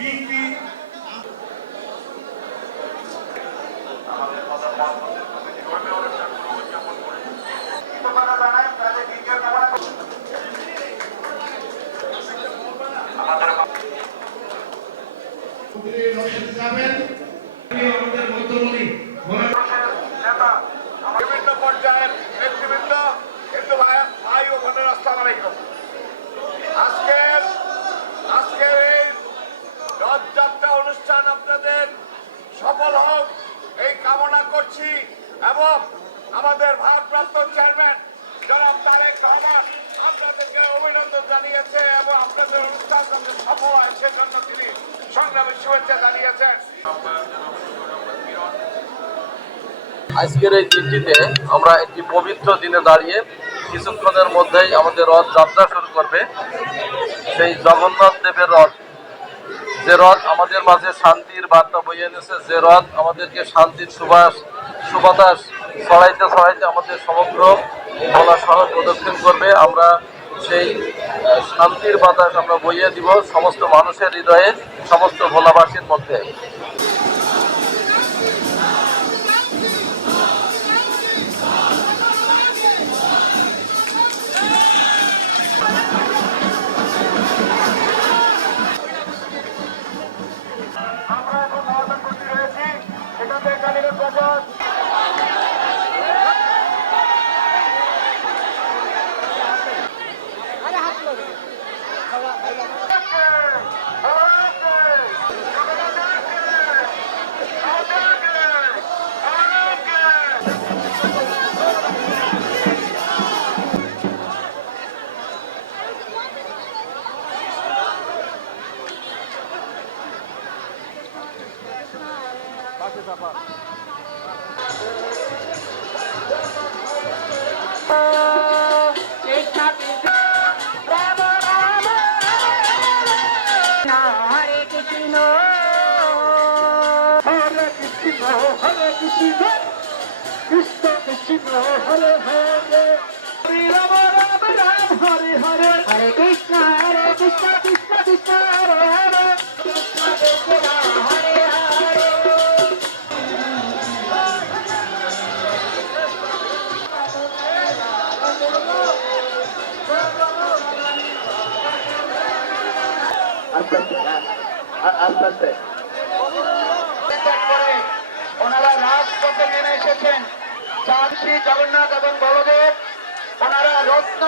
BNP বিভিন্ন পর্যায়ের নেতৃবৃন্দ, হিন্দু ভাই ও বোনের আসসালামু আলাইকুম। আজকের এই রথযাত্রা অনুষ্ঠান আপনাদের সফল হোক এই কামনা করছি এবং আমাদের ভারপ্রাপ্ত চেয়ারম্যান জনাব তারেক রহমান আপনাদেরকে অভিনন্দন জানিয়েছে এবং আপনাদের অনুষ্ঠান যাতে সফল হয় সেজন্য তিনি সংগ্রামী শুভেচ্ছা জানিয়েছেন। আজকের এই দিনটিতে আমরা একটি পবিত্র দিনে দাঁড়িয়ে কিছুক্ষণের মধ্যেই আমাদের রথ যাত্রা শুরু করবে। সেই জগন্নাথ দেবের রথ, যে রথ আমাদের মাঝে শান্তির বার্তা বয়ে এনেছে, যে রথ আমাদেরকে শান্তির সুবাতাস ছড়াইতে ছড়াইতে আমাদের সমগ্র ভোলা শহর প্রদক্ষিণ করবে। আমরা সেই শান্তির বাতাস আমরা বইয়ে দিব সমস্ত মানুষের হৃদয়ে, সমস্ত ভোলাবাসীর মধ্যে। Krishna Krishna Hare Hare Ram Ram Ram Hare Hare Hare Krishna Krishna Krishna Hare Hare Krishna Krishna Hare Hare আস্তে ওনারা রাজপথে নেমে এসেছেন। চাঁদশী জগন্নাথ এবং বলদেব ওনারা রত্ন